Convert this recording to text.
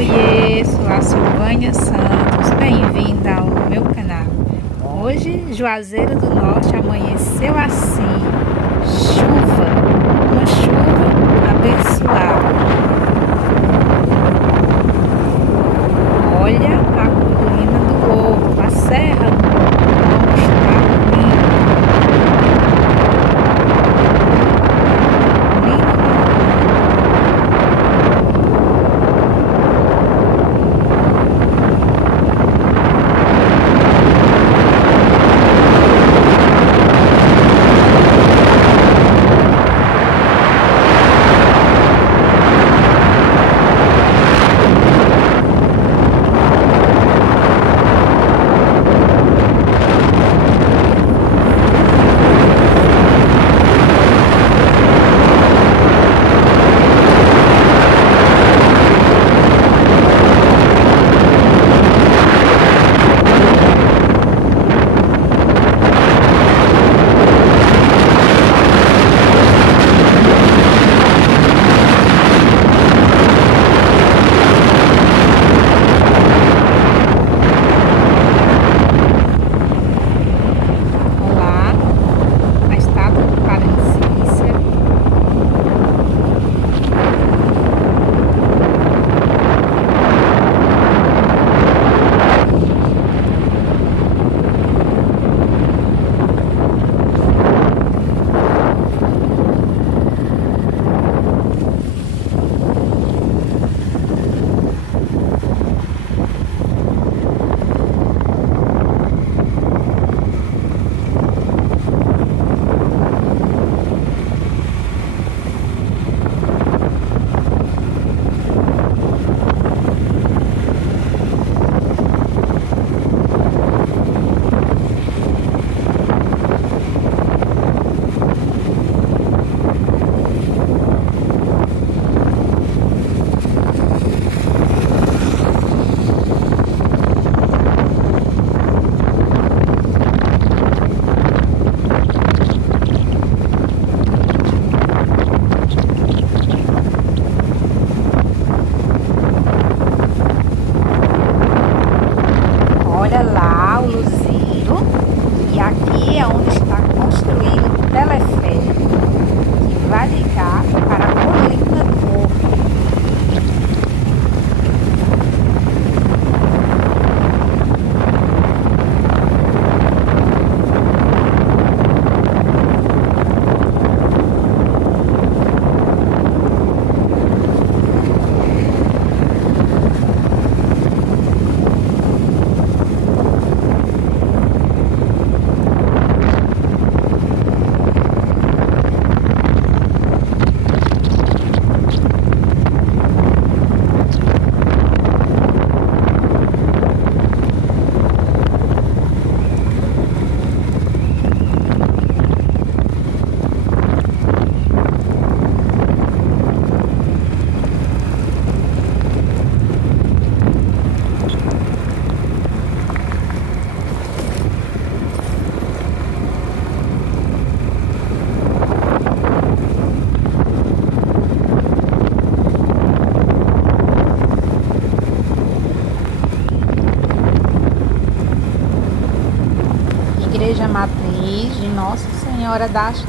Oiê, sou a Silvanea Santos, bem-vinda ao meu canal. Hoje, Juazeiro do Norte amanheceu assim, chuva, uma chuva abençoada. Olha a colina do horto, a serra do horto, está linda. Padre Cícero. Olha lá o luzido, e aqui é onde está construído o teleférico que vai ligar para a colina do horto. Igreja Matriz de Nossa Senhora das